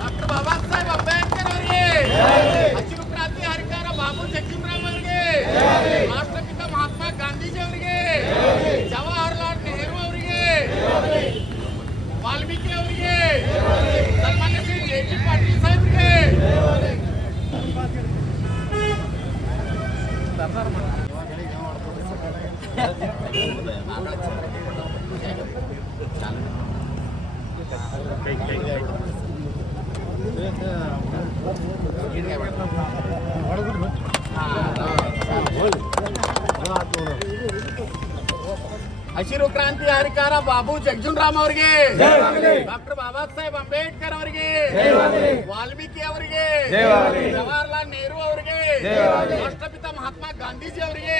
Doctor Baba Saheb Ambedkar ಅವರಿಗೆ ಹಸಿರು ಕ್ರಾಂತಿ ಹರಿಕಾರ ಬಾಬು ಜಗಜೀವರಾಮ್ ಅವರಿಗೆ ರಾಷ್ಟ್ರಪಿತ ಮಹಾತ್ಮ ಗಾಂಧೀಜಿ ಅವರಿಗೆ ಜವಾಹರ್ಲಾಲ್ ನೆಹರು ಅವರಿಗೆ ವಾಲ್ಮೀಕಿ ಅವರಿಗೆ ಸನ್ಮಾನ್ಯ ಶ್ರೀ ಜೆ ಟಿ ಪಾಟೀಲ್ ಸಾಹೇಬ್ರಿಗೆ ಹಸಿರು ಕ್ರಾಂತಿ ಹರಿಕಾರ ಬಾಬು ಜಗಜೀವರಾಮ್ ಅವರಿಗೆ ಡಾಕ್ಟರ್ ಬಾಬಾ ಸಾಹೇಬ್ ಅಂಬೇಡ್ಕರ್ ಅವರಿಗೆ ವಾಲ್ಮೀಕಿ ಅವರಿಗೆ ಜವಾಹರ್ಲಾಲ್ ನೆಹರು ಅವರಿಗೆ ರಾಷ್ಟ್ರಪಿತ ಮಹಾತ್ಮ ಗಾಂಧೀಜಿ ಅವರಿಗೆ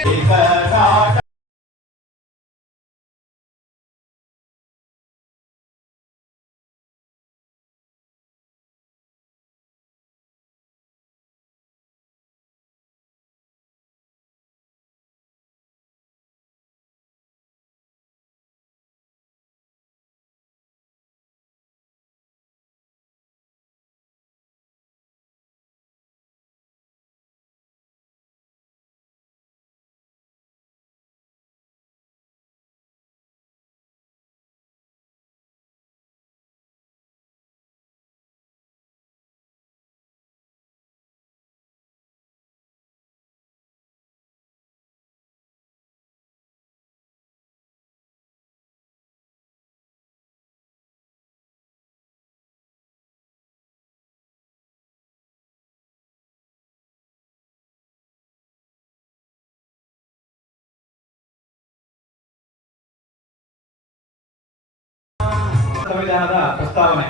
ಸಂವಿಧಾನದ ಪ್ರಸ್ತಾವನೆ.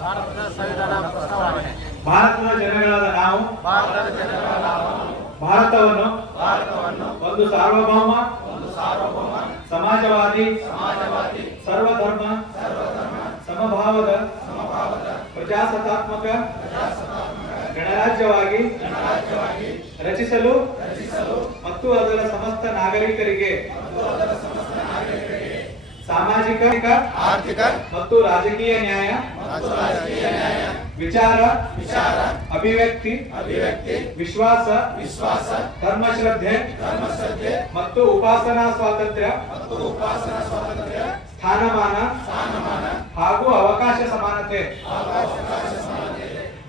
ಭಾರತದ ಸಂವಿಧಾನ ಪ್ರಸ್ತಾವನೆ. ಭಾರತದ ಜನಗಳಾದ ನಾವು. ಭಾರತದ ಜನರ ಭಾರತವನ್ನು. ಭಾರತವನ್ನು. ಒಂದು ಸಾರ್ವಭೌಮ. ಒಂದು ಸಾರ್ವಭೌಮ. ಸಮಾಜವಾದಿ. ಸಮಾಜವಾದಿ. ಸರ್ವಧರ್ಮ. ಸಮಭಾವದ. ಪ್ರಜಾಸತ್ತಾತ್ಮಕ. ಗಣರಾಜ್ಯವಾಗಿ. ರಚಿಸಲು. ಮತ್ತು ಅದರ ಸಮಸ್ತ ನಾಗರಿಕರಿಗೆ. ಸಾಮಾಜಿಕ ಆರ್ಥಿಕ ಮತ್ತು ರಾಜಕೀಯ ನ್ಯಾಯ ವಿಚಾರ ವಿಚಾರ ಅಭಿವ್ಯಕ್ತಿ ಅಭಿವ್ಯಕ್ತಿ ವಿಶ್ವಾಸ ವಿಶ್ವಾಸ ಧರ್ಮಶ್ರದ್ಧೆ ಧರ್ಮಶ್ರದ್ಧೆ ಮತ್ತು ಉಪಾಸನಾ ಸ್ವಾತಂತ್ರ್ಯ ಮತ್ತು ಉಪಾಸನಾ ಸ್ವಾತಂತ್ರ್ಯ ಸ್ಥಾನಮಾನ ಹಾಗೂ ಅವಕಾಶ ಸಮಾನತೆ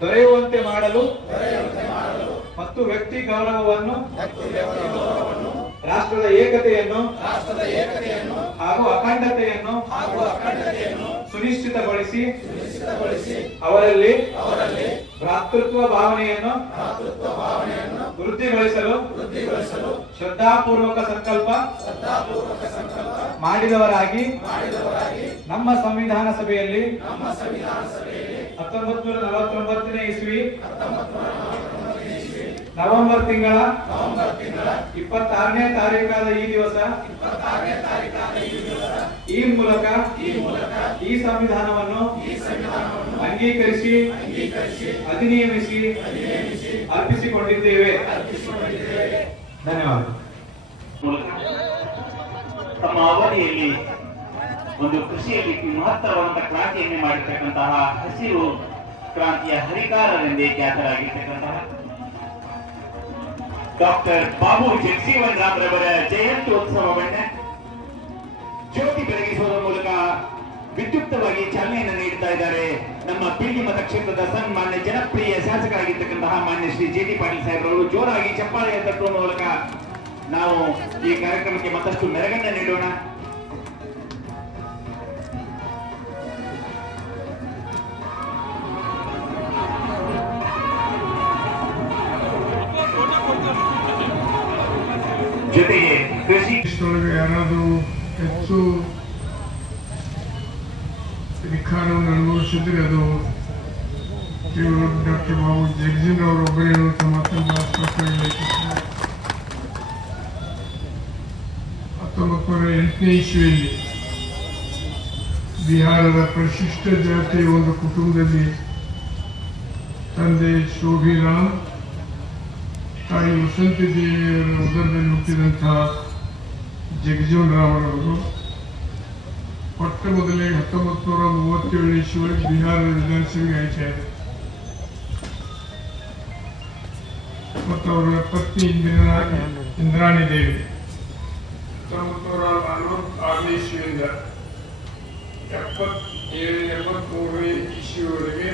ದೊರೆಯುವಂತೆ ಮಾಡಲು ಮತ್ತು ವ್ಯಕ್ತಿ ಗೌರವವನ್ನು ರಾಷ್ಟ್ರದ ಏಕತೆಯನ್ನು ರಾಷ್ಟ್ರದ ಏಕತೆಯನ್ನು ಹಾಗೂ ಅಖಂಡತೆಯನ್ನು ಹಾಗೂ ಅಖಂಡತೆಯನ್ನು ಸುನಿಶ್ಚಿತಗೊಳಿಸಿ ಸುನಿಶ್ಚಿತಗೊಳಿಸಿ ಅವರಲ್ಲಿ ಅವರಲ್ಲಿ ಭ್ರಾತೃತ್ವ ಭಾವನೆಯನ್ನು ಭ್ರಾತೃತ್ವ ಭಾವನೆಯನ್ನು ವೃದ್ಧಿಗೊಳಿಸಲು ವೃದ್ಧಿಗೊಳಿಸಲು ಶ್ರದ್ಧಾಪೂರ್ವಕ ಸಂಕಲ್ಪ ಶ್ರದ್ಧಾಪೂರ್ವಕ ಸಂಕಲ್ಪ ಮಾಡಿದವರಾಗಿ ಮಾಡಿದವರಾಗಿ ನಮ್ಮ ಸಂವಿಧಾನ ಸಭೆಯಲ್ಲಿ ನಮ್ಮ ಸಂವಿಧಾನ ಸಭೆಯಲ್ಲಿ ಹತ್ತೊಂಬತ್ತು ನೂರ ನಲವತ್ತೊಂಬತ್ತನೇ ಇಸ್ವಿ ನವೆಂಬರ್ ತಿಂಗಳ ನವೆಂಬರ್ ತಿಂಗಳ ಇಪ್ಪತ್ತಾರನೇ ತಾರೀಕಾದ ಈ ದಿವಸ ಇಪ್ಪತ್ತಾರನೇ ತಾರೀಕಾದ ಈ ದಿವಸ ಈ ಮೂಲಕ ಈ ಮೂಲಕ ಈ ಸಂವಿಧಾನವನ್ನು ಈ ಸಂವಿಧಾನವನ್ನು ಅಂಗೀಕರಿಸಿ ಅಂಗೀಕರಿಸಿ ಅಧಿನಿಯಮಿಸಿ ಅಧಿನಿಯಮಿಸಿ ಅರ್ಪಿಸಿಕೊಂಡಿದ್ದೇವೆ. ಅರ್ಪಿಸಿಕೊಂಡಿದ್ದೇವೆ. ಧನ್ಯವಾದ. ತಮ್ಮ ಅವಧಿಯಲ್ಲಿ ಒಂದು ಕೃಷಿಯಲ್ಲಿ ಮಹತ್ತರವಾದಂತಹ ಕ್ರಾಂತಿಯನ್ನೇ ಮಾಡಿರ್ತಕ್ಕಂತಹ ಹಸಿರು ಕ್ರಾಂತಿಯ ಹರಿಕಾರರೆಂದೇ ಖ್ಯಾತರಾಗಿರ್ತಕ್ಕಂತಹ ಡಾಕ್ಟರ್ ಬಾಬು ಜಗಜೀವನ್ ರಾಮ್ರವರ ಜಯಂತ್ಯೋತ್ಸವವನ್ನ ಜ್ಯೋತಿ ಬೆಳಗಿಸುವ ಮೂಲಕ ವಿದ್ಯುಕ್ತವಾಗಿ ಚಾಲನೆಯನ್ನು ನೀಡ್ತಾ ಇದ್ದಾರೆ ನಮ್ಮ ಬೀಳಿ ಮತಕ್ಷೇತ್ರದ ಸನ್ಮಾನ್ಯ ಜನಪ್ರಿಯ ಶಾಸಕರಾಗಿರ್ತಕ್ಕಂತಹ ಮಾನ್ಯ ಶ್ರೀ ಜೆ ಟಿ ಪಾಟೀಲ್ ಸಾಹೇಬರವರು ಜೋರಾಗಿ ಚಪ್ಪಾಳೆಯ ತಟ್ಟುವ ಮೂಲಕ ನಾವು ಈ ಕಾರ್ಯಕ್ರಮಕ್ಕೆ ಮತ್ತಷ್ಟು ಮೆರಗನ್ನ ನೀಡೋಣ. ಯಾರಾದರೂ ಹೆಚ್ಚು ಅಧಿಕಾರವನ್ನು ಅನುಭವಿಸಿದ್ರೆ ಅದು ಇವರು ಡಾಕ್ಟರ್ ಬಾಬು ಜಗಜೀನ್ ಅವರು ಒಬ್ಬರೇ ಅಂತ ಮಾತನ್ನು ಬಹಳ ಸ್ಪಷ್ಟವಾಗಿ ಹೇಳಿದ್ದಾರೆ. ಹತ್ತೊಂಬತ್ತು ನೂರ ಎಂಟನೇ ಇಸ್ವಿಯಲ್ಲಿ ಬಿಹಾರದ ಪರಿಶಿಷ್ಟ ಜಾತಿಯ ಒಂದು ಕುಟುಂಬದಲ್ಲಿ ತಂದೆ ಶೋಭಿರಾಮ್ ತಾಯಿ ವಸಂತಿ ದೇವಿಯವರ ಉದರದಲ್ಲಿ ಹುಟ್ಟಿದಂತಹ ಜಗಜೀವನ್ ರಾಮ್ ಅವರು ಮೊಟ್ಟ ಮೊದಲಿಗೆ ಹತ್ತೊಂಬತ್ತು ನೂರ ಮೂವತ್ತೇಳು ಇಸ್ವಿಯಲ್ಲಿ ಬಿಹಾರದ ವಿಧಾನಸಭೆಗೆ ಆಯ್ಕೆಯಾದರು ಮತ್ತು ಅವರ ಪತ್ನಿ ಇಂದಿರಾ ಇಂದ್ರಾಣಿ ದೇವಿ ಹತ್ತೊಂಬತ್ತು ನೂರ ನಲವತ್ತಾರನೇ ಇಸ್ವಿಯಿಂದ ಎಪ್ಪತ್ತೇಳು ಎಪ್ಪತ್ಮೂರನೇ ಇಸ್ವಿವರೆಗೆ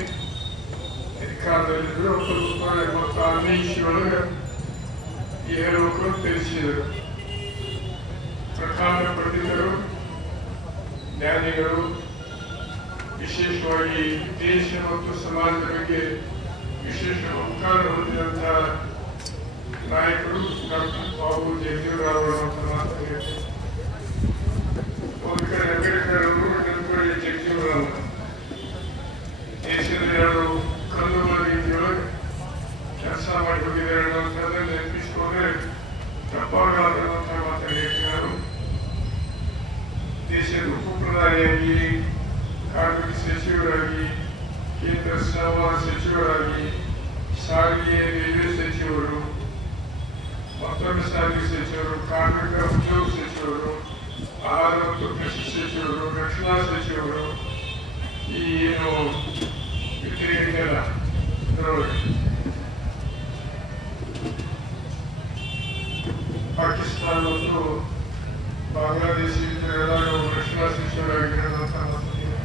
ಅಧಿಕಾರದಲ್ಲಿದ್ದರು ಹತ್ತೊಂಬತ್ತು ನೂರ ಎಂಬತ್ತಾರನೇ ಇಸ್ವಿಯೊಳಗೆ ಈ ಹೆರೋಕರು ತಿಳಿಸಿದರು ಪ್ರಧಾನ ಪಂಡಿತರು ಜ್ಞಾನಿಗಳು ವಿಶೇಷವಾಗಿ ದೇಶ ಮತ್ತು ಸಮಾಜದ ಬಗ್ಗೆ ವಿಶೇಷ ಉಪಕಾರ ಹೊಂದಿದಂತಹ ನಾಯಕರು ಡಾಕ್ಟರ್ ಬಾಬು ಜಗಜೀವರಾವ್ ಅವರ ಮಾತಾಡಿದ್ದಾರೆ ಒಂದು ಕಡೆ ಅಂಬೇಡ್ಕರ್ ಅವರು ಇನ್ನೊಂದು ಕಡೆ ಜಗಜೀವರಾವ್ ದೇಶದ ಎರಡು ಕಲ್ಲುಗಳ ರೀತಿಯೊಳಗೆ ಕೆಲಸ ಮಾಡಿ ಹೋಗಿದ್ದಾರೆ ಅನ್ನುವಂಥದ್ದನ್ನು ನೆನಪಿಸಿಕೊಂಡ್ರೆ ತಪ್ಪಾಗಲಾರದಂತ ಮಾತಾಡಿದ್ದಾರೆ ದೇಶದ ಉಪ ಪ್ರಧಾನಿಯಾಗಿ ಕಾರ್ಮಿಕ ಸಚಿವರಾಗಿ ಕೇಂದ್ರ ಸಂವಹನ ಸಚಿವರಾಗಿ ಸಾರಿಗೆ ರೈಲ್ವೆ ಸಚಿವರು ಮತ್ತೊಮ್ಮೆ ಸಾರಿಗೆ ಸಚಿವರು ಕಾರ್ಮಿಕ ಉದ್ಯೋಗ ಸಚಿವರು ಆಹಾರ ಮತ್ತು ಕೃಷಿ ಸಚಿವರು ರಕ್ಷಣಾ ಸಚಿವರು ಈ ಏನು ವಿತರಣೆಗೆಲ್ಲ ಇದರೊಳಗೆ ಪಾಕಿಸ್ತಾನ ಮತ್ತು ಬಾಂಗ್ಲಾದೇಶ ಎಲ್ಲ ರಕ್ಷಣಾ ಸಚಿವರಾಗಿರೋದಂತ ಮಾತಾಡಿದ್ದಾರೆ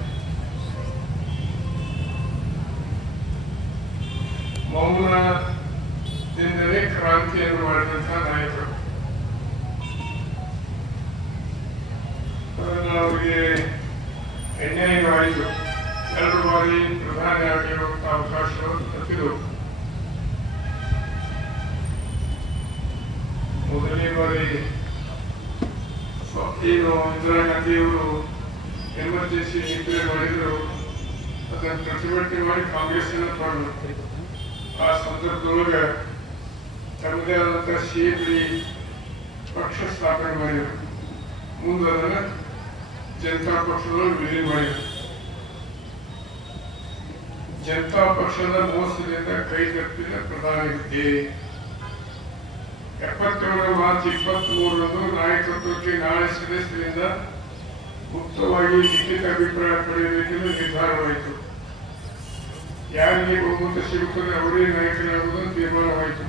ಮೌನದಿಂದಲೇ ಕ್ರಾಂತಿಯನ್ನು ಮಾಡಿದಂತಹ ನಾಯಕರು ಅದನ್ನು ಅವರಿಗೆ ಅನ್ಯಾಯವಾಯಿತು ಎರಡು ಬಾರಿ ಪ್ರಧಾನಿ ಆಗಿರುವಂತಹ ಅವಕಾಶವನ್ನು ತಪ್ಪಿದರು ಸ್ವ- ಏನು ಇಂದಿರಾ ಗಾಂಧಿಯವರು ಎಮರ್ಜೆನ್ಸಿ ಡಿಕ್ಲೇರ್ ಮಾಡಿದ್ರು. ಅದನ್ನು ಪ್ರತಿಭಟನೆ ಮಾಡಿ ಕಾಂಗ್ರೆಸ್ನ ಮಾಡಿದ್ರು ಆ ಸಂದರ್ಭದೊಳಗೆ ತಮ್ಮದೇ ಆದಂಥ ಪಕ್ಷ ಸ್ಥಾಪನೆ ಮಾಡಿದರು. ಮುಂದೆ ಅದನ್ನು ಜನತಾ ಪಕ್ಷದೊಳಗೆ ವಿಲೀನ ಮಾಡಿದರು. ಜನತಾ ಪಕ್ಷದ ಮೋಸದಿಂದ ಕೈ ತಪ್ಪಿದ ಪ್ರಧಾನಿ ಎಪ್ಪತ್ತೇಳರ ಮಾರ್ಚ್ ಇಪ್ಪತ್ತ್ ಮೂರರಂದು ನಾಯಕತ್ವಕ್ಕೆ ನಾಳೆ ಸದಸ್ಯರಿಂದ ಮುಕ್ತವಾಗಿ ಲಿಖಿತ ಅಭಿಪ್ರಾಯ ಪಡೆಯಬೇಕೆಂದು ನಿರ್ಧಾರವಾಯಿತು. ಯಾರಿಗೆ ಬಹುಮತ ಸಿಗುತ್ತದೆ ಅವರೇ ನಾಯಕರಾಗುವುದನ್ನು ತೀರ್ಮಾನವಾಯಿತು.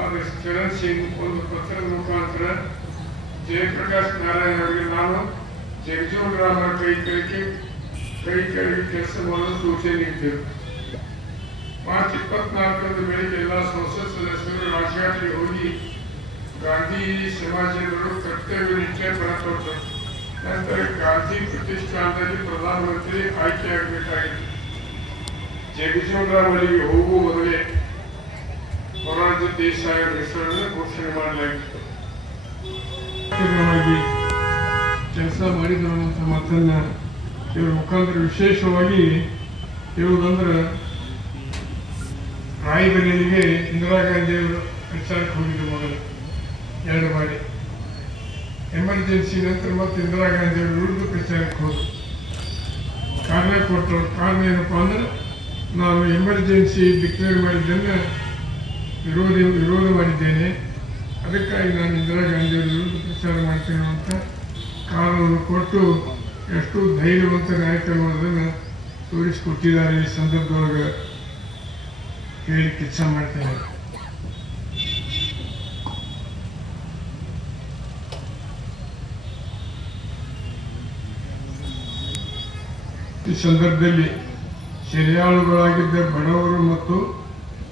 ಆದರೆ ಚರಣ್ ಸಿಂಗ್ ಒಂದು ಪತ್ರದ ಮುಖಾಂತರ, ಜಯಪ್ರಕಾಶ್ ನಾರಾಯಣ ಅವರಿಗೆ ನಾನು ಜಗಜೀವನ್ ರಾಮರ ಕೈ ಕೈಗೆ ಕೈ ಕೆಳಗೆ ಕೆಲಸ ಮಾಡಲು ಸೂಚನೆ ನೀಡಿದ್ದರು ಮಾರ್ಚ್ ಇಪ್ಪತ್ನಾಲ್ಕರಂದು ಬೆಳಿಗ್ಗೆ ಎಲ್ಲ ಸಂಸತ್ ಸದಸ್ಯರು ರಾಜಘಾಟ್ಗೆ ಹೋಗಿ ಗಾಂಧಿ ಸಮಾಜಗಳು ಕರ್ತವ್ಯ ನಿಷ್ಠೆ ನಂತರ ಗಾಂಧಿ ಪ್ರತಿಷ್ಠಾನದಲ್ಲಿ ಪ್ರಧಾನಮಂತ್ರಿ ಆಯ್ಕೆಯಾಗಬೇಕಾಗಿತ್ತು ಜಗಜೀವನ್ ರಾಮ್ ಅವರಿಗೆ ಹೋಗುವ ಮೊದಲೇ ಮೊರಾರ್ಜಿ ದೇಸಾಯಿ ಹೆಸರನ್ನು ಘೋಷಣೆ ಮಾಡಲಾಗಿತ್ತು. ಕೆಲಸ ಅನ್ನುವಂಥ ಮಾತನ್ನ ಇವರ ಮುಖಾಂತರ ವಿಶೇಷವಾಗಿ ಹೇಳುವುದಂದ್ರೆ ರಾಯಬರೇಲಿಗೆ ಇಂದಿರಾ ಗಾಂಧಿ ಅವರು ಪ್ರಚಾರಕ್ಕೆ ಹೋಗಿದ್ದು ಮೊದಲು. ಎರಡು ಬಾರಿ. ಎಮರ್ಜೆನ್ಸಿ ನಂತರ ಮತ್ತೆ ಇಂದಿರಾ ಗಾಂಧಿ ಅವರು ವಿರುದ್ಧ ಪ್ರಚಾರಕ್ಕೆ ಹೋದರು. ಕಾರಣ ಕೊಟ್ಟರು. ಕಾರಣ ಏನಪ್ಪ ಅಂದ್ರೆ, ನಾನು ಎಮರ್ಜೆನ್ಸಿ ಡಿಕ್ಲೇರ್ ಮಾಡಿದ್ದನ್ನು ವಿರೋಧ ವಿರೋಧ ಮಾಡಿದ್ದೇನೆ. ಅದಕ್ಕಾಗಿ ನಾನು ಇಂದಿರಾ ಗಾಂಧಿ ಅವರು ವಿರುದ್ಧ ಪ್ರಚಾರ ಮಾಡ್ತೇನೆ ಅಂತ ಕಾರಣವನ್ನು ಕೊಟ್ಟು ಎಷ್ಟು ಧೈರ್ಯವಂತ ನಾಯಕರು ಅನ್ನೋದನ್ನು ತೋರಿಸಿಕೊಟ್ಟಿದ್ದಾರೆ ಈ ಸಂದರ್ಭದೊಳಗೆ. ಹೇಳಲಿಕ್ಕೆ ಕೆಲಸ ಮಾಡ್ತೇನೆ. ಈ ಸಂದರ್ಭದಲ್ಲಿ ಸೆರೆಯಾಳುಗಳಾಗಿದ್ದ ಬಡವರು ಮತ್ತು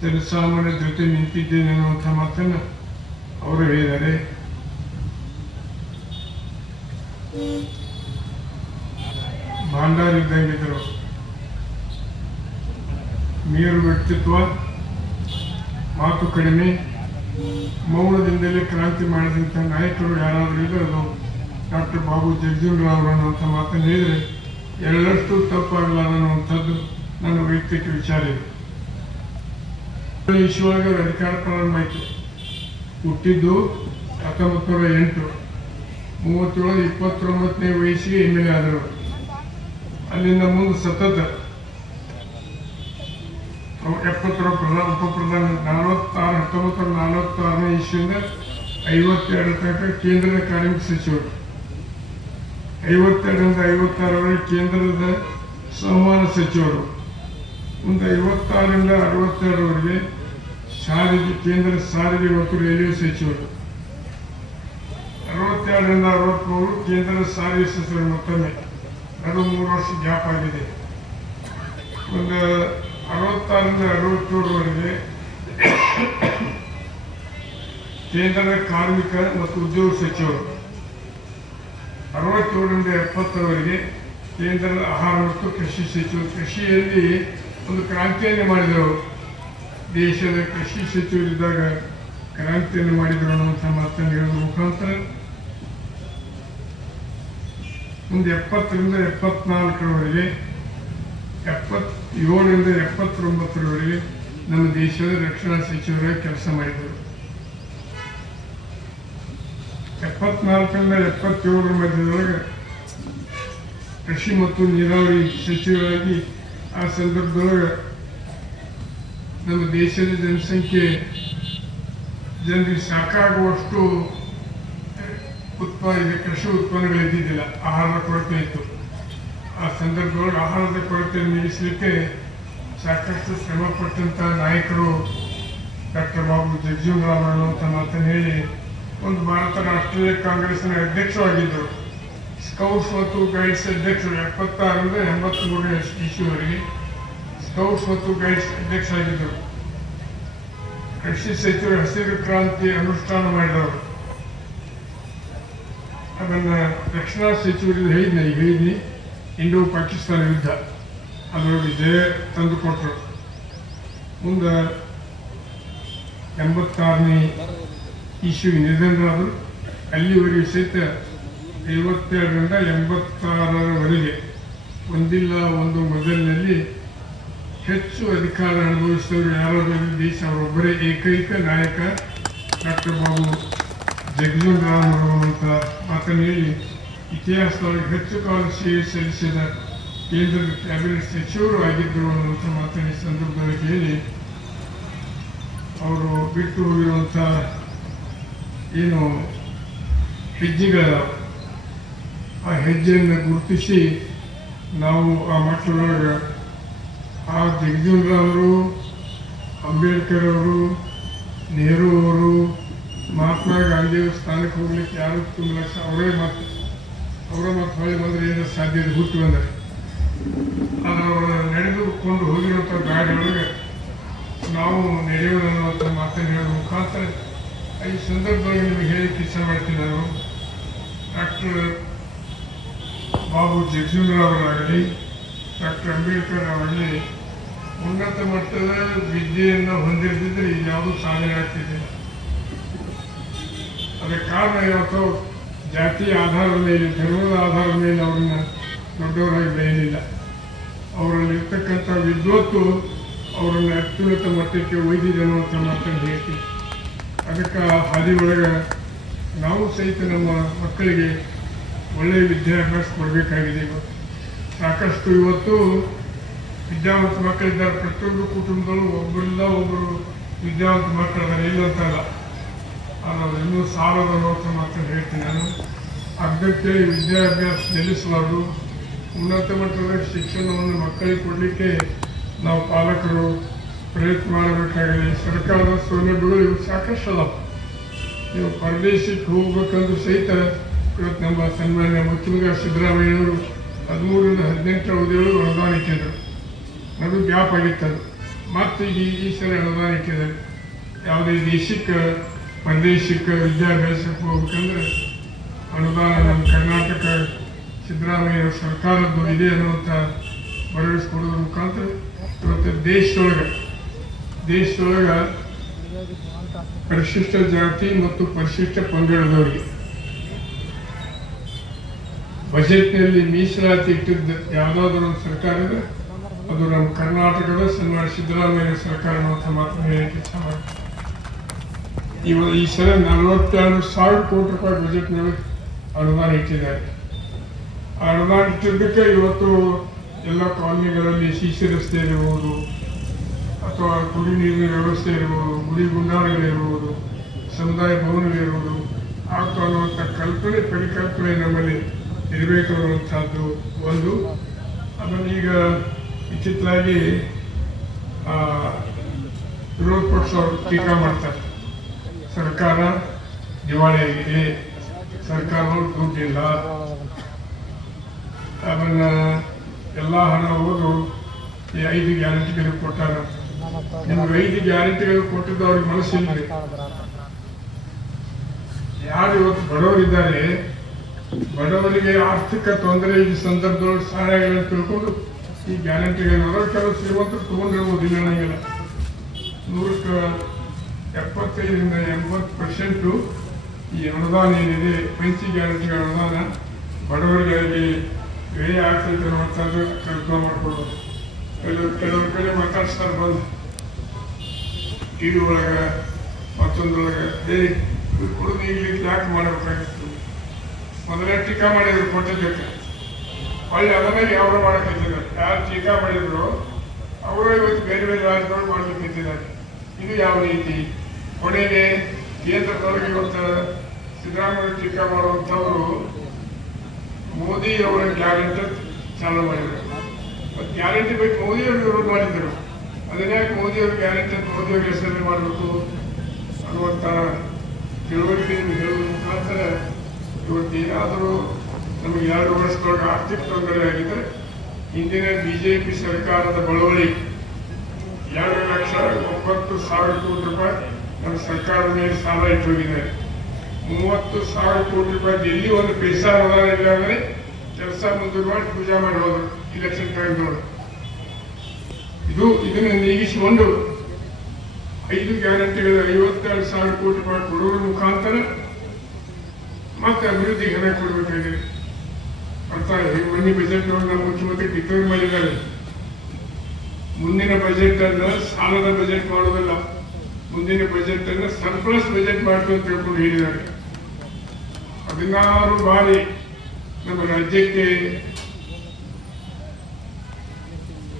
ಜನಸಾಮಾನ್ಯ ಜೊತೆ ನಿಂತಿದ್ದೇನೆ ಅನ್ನುವಂಥ ಮಾತನ್ನು ಅವರು ಹೇಳಿದ್ದಾರೆ. ಭಾಂಡಾರ್ ಇದ್ದಂಗಿದ್ದರು ಮೇರು ವ್ಯಕ್ತಿತ್ವ, ಮಾತು ಕಡಿಮೆ, ಮೌನದಿಂದಲೇ ಕ್ರಾಂತಿ ಮಾಡಿದಂಥ ನಾಯಕರು ಯಾರಾದರೂ ಇದ್ದರೆ ಅದು ಡಾಕ್ಟರ್ ಬಾಬು ಜಗಜೀವನರಾವ್ ಅನ್ನುವಂಥ ಮಾತನ್ನು ಹೇಳಿದರೆ ಎರಡಷ್ಟು ತಪ್ಪಾಗಲ್ಲ ಅನ್ನುವಂಥದ್ದು ನನ್ನ ವೈಯಕ್ತಿಕ ವಿಚಾರ ಇದೆ. ಅವ್ರ ಅಧಿಕಾರ ಪ್ರಾರಂಭ ಆಯಿತು. ಹುಟ್ಟಿದ್ದು ಹತ್ತೊಂಬತ್ತು ನೂರ ಎಂಟು. ಮೂವತ್ತೇಳು ಇಪ್ಪತ್ತೊಂಬತ್ತನೇ ವಯಸ್ಸಿಗೆ ಎಂ ಎಲ್ ಎ ಆದರು ಅಲ್ಲಿಂದ ಮುಂದೆ ಸತತ ಎಪ್ಪತ್ತರ ಪ್ರಧಾನ ಉಪಪ್ರಧಾನ ನಲವತ್ತಾರು, ಹತ್ತೊಂಬತ್ತರ ನಲವತ್ತಾರನೇ ಇಸ್ವಿಯಿಂದ ಐವತ್ತೆರಡು ತನಕ ಕೇಂದ್ರದ ಕಾರ್ಮಿಕ ಸಚಿವರು. ಐವತ್ತೆರಡರಿಂದ ಐವತ್ತಾರವರೆಗೆ ಕೇಂದ್ರದ ಸಂವಹನ ಸಚಿವರು. ಮುಂದೆ ಐವತ್ತಾರರಿಂದ ಅರವತ್ತೆರಡರವರೆಗೆ ಸಾರಿಗೆ ಕೇಂದ್ರ ಸಾರಿಗೆ ಮತ್ತು ರೈಲ್ವೆ ಸಚಿವರು. ಅರವತ್ತೆರಡರಿಂದ ಅರವತ್ತ್ಮೂರು ಕೇಂದ್ರ ಸಾರಿಗೆ ಸಚಿವರು ಮತ್ತೊಮ್ಮೆ. ಅದು ಮೂರು ವರ್ಷ ಗ್ಯಾಪ್ ಆಗಿದೆ. ಒಂದು ಅರವತ್ತಾರರಿಂದ ಅರವತ್ತೇಳರವರೆಗೆ ಕೇಂದ್ರದ ಕಾರ್ಮಿಕ ಮತ್ತು ಉದ್ಯೋಗ ಸಚಿವರು, ಅರವತ್ತೇಳರಿಂದ ಎಪ್ಪತ್ತರವರೆಗೆ ಕೇಂದ್ರದ ಆಹಾರ ಮತ್ತು ಕೃಷಿ ಸಚಿವರು, ಕೃಷಿಯಲ್ಲಿ ಒಂದು ಕ್ರಾಂತಿಯನ್ನು ಮಾಡಿದರು. ದೇಶದ ಕೃಷಿ ಸಚಿವರಿದ್ದಾಗ ಕ್ರಾಂತಿಯನ್ನು ಮಾಡಿದರು ಅನ್ನುವಂಥ ಮಾತನ್ನು ಹೇಳೋದ್ರ ಮುಖಾಂತರ ಒಂದು ಎಪ್ಪತ್ತರಿಂದ ಎಪ್ಪತ್ನಾಲ್ಕರವರೆಗೆ ಎಪ್ಪತ್ತೇಳರಿಂದ ಎಪ್ಪತ್ತೊಂಬತ್ತರವರೆಗೆ ನಮ್ಮ ದೇಶದ ರಕ್ಷಣಾ ಸಚಿವರಾಗಿ ಕೆಲಸ ಮಾಡಿದರು. ಎಪ್ಪತ್ನಾಲ್ಕರಿಂದ ಎಪ್ಪತ್ತೇಳರ ಮಧ್ಯದೊಳಗೆ ಕೃಷಿ ಮತ್ತು ನೀರಾವರಿ ಸಚಿವರಾಗಿ ಆ ಸಂದರ್ಭದೊಳಗೆ ನಮ್ಮ ದೇಶದ ಜನಸಂಖ್ಯೆ ಜನರಿಗೆ ಸಾಕಾಗುವಷ್ಟು ಉತ್ಪಾದ ಕೃಷಿ ಉತ್ಪನ್ನಗಳು ಇದ್ದಿದ್ದಿಲ್ಲ. ಆಹಾರದ ಕೊರತೆ ಇತ್ತು. ಆ ಸಂದರ್ಭಗಳು ಆಹಾರದ ಕೊರತೆ ನೀಗಿಸಲಿಕ್ಕೆ ಸಾಕಷ್ಟು ಶ್ರಮ ಪಟ್ಟಂತ ನಾಯಕರು ಡಾಕ್ಟರ್ ಬಾಬು ಜಗಜೀವನ್ ರಾಮ್ ಅನ್ನುವಂಥ ಮಾತನ್ನು ಹೇಳಿ ಒಂದು ಭಾರತ ರಾಷ್ಟ್ರೀಯ ಕಾಂಗ್ರೆಸ್ನ ಅಧ್ಯಕ್ಷರಾಗಿದ್ದರು ಸ್ಕೌಟ್ಸ್ ಮತ್ತು ಗೈಡ್ಸ್ ಅಧ್ಯಕ್ಷರು ಎಪ್ಪತ್ತಾರರಿಂದ ಎಂಬತ್ಮೂರನೇ ಇಸ್ವಿವರೆಗೆ ಸ್ಕೌಟ್ಸ್ ಮತ್ತು ಗೈಡ್ಸ್ ಅಧ್ಯಕ್ಷರಾಗಿದ್ದರು. ಕೃಷಿ ಸಚಿವರು ಹಸಿರು ಕ್ರಾಂತಿ ಅನುಷ್ಠಾನ ಮಾಡಿದವರು. ಅದನ್ನ ರಕ್ಷಣಾ ಸಚಿವರಿಗೆ ಹೇಳಿದ್ನ ಈಗ ಇಂಡೋ ಪಾಕಿಸ್ತಾನ ಯುದ್ಧ ಅದರೊಳಗೆ ಜಯ ತಂದುಕೊಟ್ರು. ಮುಂದೆ ಎಂಬತ್ತಾರನೇ ಇಶ್ಯೂ ನಿಧನರಾದರು ಅಲ್ಲಿವರೆಗೆ ಸಹಿತ ಐವತ್ತೆರಡರಿಂದ ಎಂಬತ್ತಾರರವರೆಗೆ ಒಂದಿಲ್ಲ ಒಂದು ಮೊದಲಿನಲ್ಲಿ ಹೆಚ್ಚು ಅಧಿಕಾರ ಅನುಭವಿಸಿದವರು ಯಾರಾದರೂ ದೇಶ ಅವರೊಬ್ಬರೇ ಏಕೈಕ ನಾಯಕ ಡಾಕ್ಟರ್ ಬಾಬು ಜಗಜೀವನ್ ರಾಮ್ ಮಾತನ್ನು ಹೇಳಿ ಇತಿಹಾಸದೊಳಗೆ ಹೆಚ್ಚು ಕಾಲ ಸೇವೆ ಸಲ್ಲಿಸಿದ ಕೇಂದ್ರದ ಕ್ಯಾಬಿನೆಟ್ ಸಚಿವರು ಆಗಿದ್ದರು ಅನ್ನುವಂಥ ಮಾತನ್ನು ಈ ಸಂದರ್ಭದಲ್ಲಿ ಹೇಳಿ ಅವರು ಬಿಟ್ಟು ಹೋಗಿರುವಂಥ ಏನು ಹೆಜ್ಜೆಗಳ ಆ ಹೆಜ್ಜೆಯನ್ನು ಗುರುತಿಸಿ ನಾವು ಆ ಮಕ್ಕಳೊಳಗೆ ಆ ಜಗಜೀವನ್ ಅವರು, ಅಂಬೇಡ್ಕರ್ ಅವರು, ನೆಹರು ಅವರು, ಮಹಾತ್ಮ ಗಾಂಧಿಯವ್ರ ಸ್ಥಾನಕ್ಕೆ ಹೋಗ್ಲಿಕ್ಕೆ ಯಾರು ತುಂಬಲಿಕ್ಕೆ ಅವರೇ ಮತ್ತೆ ಅವರ ಮತ್ತೆ ಹೊಳೆ ಬಂದರೆ ಏನು ಸಾಧ್ಯ ಇದೆ ಹುಟ್ಟು ಬಂದರೆ. ಅದು ಅವರು ನಡೆದುಕೊಂಡು ಹೋಗಿರುವಂಥ ಗಾಡಿಯೊಳಗೆ ನಾವು ನಡೆಯೋಣ ಅನ್ನುವಂಥ ಮಾತನ್ನು ಹೇಳೋ ಮುಖಾಂತರ ಈ ಸಂದರ್ಭದಲ್ಲಿ ನಿಮಗೆ ಹೇಳಿ ಇಚ್ಛೆ ಮಾಡ್ತೀನಿ ನಾನು. ಡಾಕ್ಟರ್ ಬಾಬು ಜಗಜೀವನ್ ಅವರಾಗಲಿ, ಡಾಕ್ಟರ್ ಅಂಬೇಡ್ಕರ್ ಅವರಲ್ಲಿ ಉನ್ನತ ಮಟ್ಟದ ವಿದ್ಯೆಯನ್ನು ಹೊಂದಿರದಿದ್ದರೆ ಯಾವುದೂ ಸಾಧನೆ ಆಗ್ತಿದ್ದಿಲ್ಲ ಅದಕ್ಕೆ ಕಾರಣ ಇವತ್ತು ಜಾತಿಯ ಆಧಾರದ ಮೇಲೆ, ಧರ್ಮದ ಆಧಾರದ ಮೇಲೆ ಅವ್ರನ್ನ ದೊಡ್ಡವರಾಗಿ ಬೆಳೆಯಲಿಲ್ಲ ಅವರಲ್ಲಿರ್ತಕ್ಕಂಥ ವಿದ್ವತ್ತು ಅವರನ್ನು ಅತ್ಯುನ್ನತ ಮಟ್ಟಕ್ಕೆ ಒಯ್ದಿದೆ ಅನ್ನುವಂಥ ಮಾತನ್ನು ಹೇಳ್ತೀವಿ ಅದಕ್ಕೆ ಹಾದಿ ಒಳಗೆ ನಾವು ಸಹಿತ ನಮ್ಮ ಮಕ್ಕಳಿಗೆ ಒಳ್ಳೆಯ ವಿದ್ಯಾಭ್ಯಾಸ ಕೊಡಬೇಕಾಗಿದೆ ಇವತ್ತು ಸಾಕಷ್ಟು ಇವತ್ತು ವಿದ್ಯಾವಂತ ಮಕ್ಕಳಿದ್ದಾರೆ. ಪ್ರತಿಯೊಂದು ಕುಟುಂಬದಲ್ಲೂ ಒಬ್ಬರಿಂದ ಒಬ್ಬರು ವಿದ್ಯಾವಂತ ಮಕ್ಕಳಿದ್ದಾರೆ ಇಲ್ಲ ಅದು ಇನ್ನೂ ಸಾಲದ ಲೋಕ ಮಾತನ್ನು ಹೇಳ್ತೀನಿ ನಾನು. ಅಗತ್ಯ ವಿದ್ಯಾಭ್ಯಾಸ ನಿಲ್ಲಿಸಬಾರ್ದು ಉನ್ನತ ಮಟ್ಟದ ಶಿಕ್ಷಣವನ್ನು ಮಕ್ಕಳಿಗೆ ಕೊಡಲಿಕ್ಕೆ ನಾವು ಪಾಲಕರು ಪ್ರಯತ್ನ ಮಾಡಬೇಕಾಗಿದೆ. ಸರ್ಕಾರದ ಸೌಲಭ್ಯಗಳು ಇವು ಸಾಕಷ್ಟು ಅದಾವ. ನೀವು ಪರದೇಶಕ್ಕೆ ಹೋಗ್ಬೇಕಂದ್ರೂ ಸಹಿತ ಇವತ್ತು ನಮ್ಮ ಸನ್ಮಾನ್ಯ ಮುಖ್ಯಮಂತ್ರಿ ಸಿದ್ದರಾಮಯ್ಯವರು ಹದಿಮೂರರಿಂದ ಹದಿನೆಂಟು ಅವಧಿಗಳು ಅನುದಾನ ಇಟ್ಟಿದ್ದರು. ಅದು ಗ್ಯಾಪ್ ಆಗಿತ್ತದು ಮತ್ತು ಈಗ ಈ- ಈ ಸರಿ ಅನುದಾನ ಇಟ್ಟಿದ್ದಾರೆ. ಯಾವುದೇ ದೇಶಕ್ಕೆ ಪರದೇಶಕ್ಕೆ ವಿದ್ಯಾಭ್ಯಾಸಕ್ಕೆ ಹೋಗ್ಬೇಕಂದ್ರೆ ಅನುದಾನ ನಮ್ಮ ಕರ್ನಾಟಕ ಸಿದ್ದರಾಮಯ್ಯ ಸರ್ಕಾರದ್ದು ಇದೆ ಅನ್ನುವಂಥ ಕೊಡೋದ್ರ ಮುಖಾಂತರ ಇವತ್ತು ದೇಶದೊಳಗೆ ದೇಶದೊಳಗೆ ಪರಿಶಿಷ್ಟ ಜಾತಿ ಮತ್ತು ಪರಿಶಿಷ್ಟ ಪಂಗಡದವರಿಗೆ ಬಜೆಟ್ನಲ್ಲಿ ಮೀಸಲಾತಿ ಇಟ್ಟಿದ್ದ ಯಾವುದಾದ್ರೂ ಒಂದು ಸರ್ಕಾರ ಅದು ನಮ್ಮ ಕರ್ನಾಟಕದ ಸನ್ಮಾನ ಸಿದ್ದರಾಮಯ್ಯ ಸರ್ಕಾರ ಅನ್ನುವಂಥ ಮಾತನ್ನು ಹೇಳಿ ಇಚ್ಛೆ ಮಾಡ್ತೀನಿ. ಇವ ಈ ಸಲ ನಲವತ್ತೆರಡು ಸಾವಿರ ಕೋಟಿ ರೂಪಾಯಿ ಬಜೆಟ್ನಲ್ಲಿ ಅನುದಾನ ಇಟ್ಟಿದ್ದಾರೆ. ಆ ಅನುದಾನ ಇಟ್ಟಿದ್ದಕ್ಕೆ ಇವತ್ತು ಎಲ್ಲ ಕಾಲೋನಿಗಳಲ್ಲಿ ಸಿಸಿ ರಸ್ತೆ ಇರಬಹುದು ಅಥವಾ ಕುಡಿ ನೀರಿನ ವ್ಯವಸ್ಥೆ ಇರ್ಬೋದು, ಗುಡಿ ಗುಂಡಾರಗಳಿರ್ಬೋದು, ಸಮುದಾಯ ಭವನಗಳಿರ್ಬೋದು ಆಗ್ತಾ ಅನ್ನುವಂಥ ಕಲ್ಪನೆ, ಪರಿಕಲ್ಪನೆ ನಮ್ಮಲ್ಲಿ ಇರಬೇಕು ಅನ್ನುವಂಥದ್ದು ಒಂದು. ಆಮೇಲೆ ಈಗ ಇತ್ತಿತ್ತಲಾಗಿ ವಿರೋಧ ಪಕ್ಷದವರು ಟೀಕಾ ಮಾಡ್ತಾರೆ. ಸರ್ಕಾರ ದಿವಾಳಿ ಸರ್ಕಾರ ದುಡ್ಡಿಲ್ಲ. ಆಮೇಲೆ ಎಲ್ಲ ಹಣ ಹೋದು ಈ ಐದು ಗ್ಯಾರಂಟಿಗಳು ಕೊಟ್ಟಾರ. ನಿಮ್ಗೆ ಐದು ಗ್ಯಾರಂಟಿಗಳು ಕೊಟ್ಟಿದ್ದು ಅವ್ರಿಗೆ ಮನಸ್ಸಿಲ್ರಿ. ಯಾರು ಇವತ್ತು ಬಡವರಿದ್ದಾರೆ, ಬಡವರಿಗೆ ಆರ್ಥಿಕ ತೊಂದರೆ ಈ ಸಂದರ್ಭದೊಳಗೆ ಸಹಾಯ ತಿಳ್ಕೊಂಡು ಈ ಗ್ಯಾರಂಟಿಗಳನ್ನ ಕೆಲಸ ಶ್ರೀಮಂತರು ತಗೊಂಡಿರ್ಬೋದು ಇಲ್ಲ ನನಗೆಲ್ಲ ನೂರಕ್ಕೆ ಎಪ್ಪತ್ತೈದರಿಂದ ಎಂಬತ್ತು ಪರ್ಸೆಂಟು ಈ ಅನುದಾನ ಏನಿದೆ ಪಂಚಿ ಗ್ಯಾರಂಟಿ ಅನುದಾನ ಬಡವರಿಗಾಗಿ ವ್ಯಯ ಆಗ್ತೈತೆ ಅನ್ನುವಂಥದ್ದು ಕಲ್ಪನೆ ಮಾಡ್ಕೊಳ್ಳೋದು ಕೆಲವು ಕೆಲವ್ರ ಕಡೆ ಮಾತಾಡ್ಸ್ತಾರೆ ಬಂದು. ಟಿ ವಿ ಒಳಗೆ ಮತ್ತೊಂದೊಳಗೆ ಏ, ಇದು ಕೊಡೋದು ಇಲ್ಲಿ ಯಾಕೆ ಮಾಡಬೇಕಾಗಿತ್ತು. ಮೊದಲೇ ಟೀಕಾ ಮಾಡಿದ್ರು ಕೊಟ್ಟಿದ್ದಕ್ಕೆ. ಹೊಳ್ಳಿ ಅದರ ಮೇಲೆ ಯಾವ ಮಾಡಕ್ಕಿದ್ದಾರೆ ಯಾರು ಟೀಕಾ ಮಾಡಿದ್ರು, ಅವರು ಇವತ್ತು ಬೇರೆ ಬೇರೆ ರಾಜ್ಯಗಳು ಮಾಡಬೇಕಿದ್ದಾರೆ ಇದು ಯಾವ ರೀತಿ? ಕೊನೆಗೆ ಕೇಂದ್ರದೊಳಗೆ ಇವತ್ತು ಸಿದ್ದರಾಮಯ್ಯ ಟೀಕಾ ಮಾಡುವಂಥವರು ಮೋದಿ ಅವರ ಗ್ಯಾರಂಟಿ ಚಾಲನೆ ಮಾಡಿದರು. ಮತ್ತು ಗ್ಯಾರಂಟಿ ಬೇಕು ಮೋದಿ ಅವರು ವಿರೋಧ ಮಾಡಿದ್ರು. ಅದನ್ನೇ ಯಾಕೆ ಮೋದಿ ಅವ್ರ ಗ್ಯಾರಂಟಿ ಅಂತ ಮೋದಿ ಅವ್ರ ಹೆಸರಲ್ಲಿ ಮಾಡಬೇಕು ಅನ್ನುವಂಥ ತಿಳುವಳಿಕೆಯನ್ನು ಹೇಳುವ ಮುಖಾಂತರ ಇವತ್ತು ಏನಾದರೂ ನಮಗೆ ಎರಡು ವರ್ಷದೊಳಗೆ ಆರ್ಥಿಕ ತೊಂದರೆ ಆಗಿದೆ ಹಿಂದಿನ ಪಿ ಸರ್ಕಾರದ ಬಳುವಳಿ ಎರಡು ಲಕ್ಷ ಒಂಬತ್ತು ಸಾವಿರ ಕೋಟಿ ರೂಪಾಯಿ ನಮ್ಮ ಸರ್ಕಾರದ ಮೇಲೆ ಸಾಲ ಇಟ್ಟೋಗಿದೆ. ಮೂವತ್ತು ಸಾವಿರ ಕೋಟಿ ರೂಪಾಯಿ ಡೆಲ್ಲಿ ಒಂದು ಪೈಸಾ ಅನುದಾನ ಇಲ್ಲ ಅಂದ್ರೆ ಕೆಲಸ ಮುಂದೂರು ಮಾಡಿ ಪೂಜಾ ಮಾಡಿ ಹೋದ್ರು ಇಲೆಕ್ಷನ್ ಟೈಮ್ನವರು ಇದು ಇದನ್ನು ನೀಗಿಸಿಕೊಂಡು ಐದು ಗ್ಯಾರಂಟಿಗಳು ಐವತ್ತೆರಡು ಸಾವಿರ ಕೋಟಿ ರೂಪಾಯಿ ಕೊಡುವ ಮುಖಾಂತರ ಮತ್ತೆ ಅಭಿವೃದ್ಧಿ ಹಣ ಕೊಡಬೇಕಾಗಿದೆ. ಅರ್ಥ ಈ ಮೊನ್ನೆ ಬಜೆಟ್ ನಮ್ಮ ಮುಖ್ಯಮಂತ್ರಿ ಡಿಕ್ಲೇರ್ ಮಾಡಿದ್ದಾರೆ. ಮುಂದಿನ ಬಜೆಟ್ ಅನ್ನು ಸಾಲದ ಬಜೆಟ್ ಮಾಡೋದಲ್ಲ ಮುಂದಿನ ಬಜೆಟ್ ಅನ್ನು ಸರ್ಪ್ಲಸ್ ಬಜೆಟ್ ಮಾಡ್ತು ಅಂತ ಹೇಳ್ಕೊಂಡು ಹೇಳಿದ್ದಾರೆ. ಹದಿನಾರು ಬಾರಿ ನಮ್ಮ ರಾಜ್ಯಕ್ಕೆ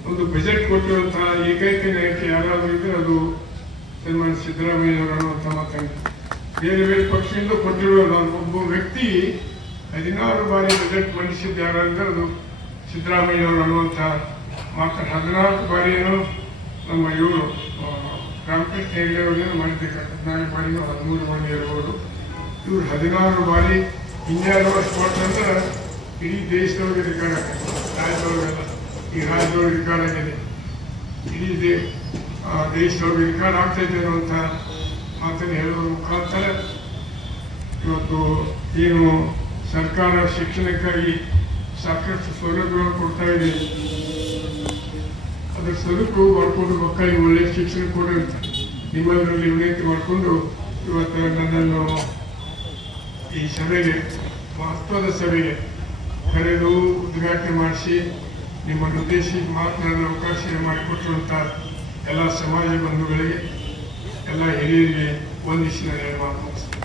ಒಂದು ಬಜೆಟ್ ಕೊಟ್ಟಿರುವಂತಹ ಏಕೈಕ ನಾಯಕ ಯಾರಾದರೂ ಇದ್ರೆ ಅದು ಸನ್ಮಾನ ಸಿದ್ದರಾಮಯ್ಯ ಅವರು ಅನ್ನುವಂಥ ಮಾತನ್ನು ಬೇರೆ ಬೇರೆ ಪಕ್ಷದಿಂದ ಕೊಟ್ಟಿರುವುದು ಒಬ್ಬ ವ್ಯಕ್ತಿ ಹದಿನಾರು ಬಾರಿ ಬಜೆಟ್ ಮಂಡಿಸಿದ್ದು ಯಾರಂದ್ರೆ ಅದು ಸಿದ್ದರಾಮಯ್ಯ ಅವರು ಅನ್ನುವಂಥ ಮಾತ್ರ ಹದಿನಾಲ್ಕು ಬಾರಿಯನ್ನು ನಮ್ಮ ಇವರು. ರಾಮಕೃಷ್ಣ ಹೆಗಡೆ ಮಾಡಿರ್ತಕ್ಕಂಥ ನಾನು ಮಾಡಿದ ಹದಿಮೂರು ಮಂದಿ ಇರ್ಬೋದು. ಇವ್ರು ಹದಿನಾರು ಬಾರಿ ಇನ್ನೆರಡು ವರ್ಷ ಕೊಟ್ಟಂದ್ರೆ ಇಡೀ ದೇಶದೊಳಗೆ ರೆಕಾರ್ಡ್ ಆಗ್ತದೆ ರಾಜ್ಯದೊಳಗೆಲ್ಲ ಈ ರಾಜ್ಯದೊಳಗೆ ರೆಕಾರ್ಡ್ ಆಗಿದೆ ಇಡೀ ದೇ ದೇಶದೊಳಗೆ ರೆಕಾರ್ಡ್ ಆಗ್ತೈತೆ ಅನ್ನುವಂಥ ಮಾತನ್ನು ಹೇಳುವ ಮುಖಾಂತರ ಇವತ್ತು ಏನು ಸರ್ಕಾರ ಶಿಕ್ಷಣಕ್ಕಾಗಿ ಸಾಕಷ್ಟು ಸೌಲಭ್ಯಗಳನ್ನು ಕೊಡ್ತಾ ಇದೆ. ಅದರ ಸದುಪಯೋಗ ಮಾಡಿಕೊಂಡು ಮಕ್ಕಳಿಗೆ ಒಳ್ಳೆಯ ಶಿಕ್ಷಣ ಕೊಡಿ ಅಂತ ನಿಮ್ಮದರಲ್ಲಿ ವಿನಂತಿ ಮಾಡಿಕೊಂಡು ಇವತ್ತು ನನ್ನನ್ನು ಈ ಸಭೆಗೆ, ಮಹತ್ವದ ಸಭೆಗೆ ಕರೆದು ಉದ್ಘಾಟನೆ ಮಾಡಿಸಿ ನಿಮ್ಮನ್ನು ಉದ್ದೇಶಿಸಿ ಮಾತನಾಡಲು ಅವಕಾಶ ಮಾಡಿಕೊಟ್ಟಿರುವಂಥ ಎಲ್ಲ ಸಮಾಜ ಬಂಧುಗಳಿಗೆ, ಎಲ್ಲ ಹಿರಿಯರಿಗೆ ಒಂದಿಷ್ಟು ನಾನು ಮಾತು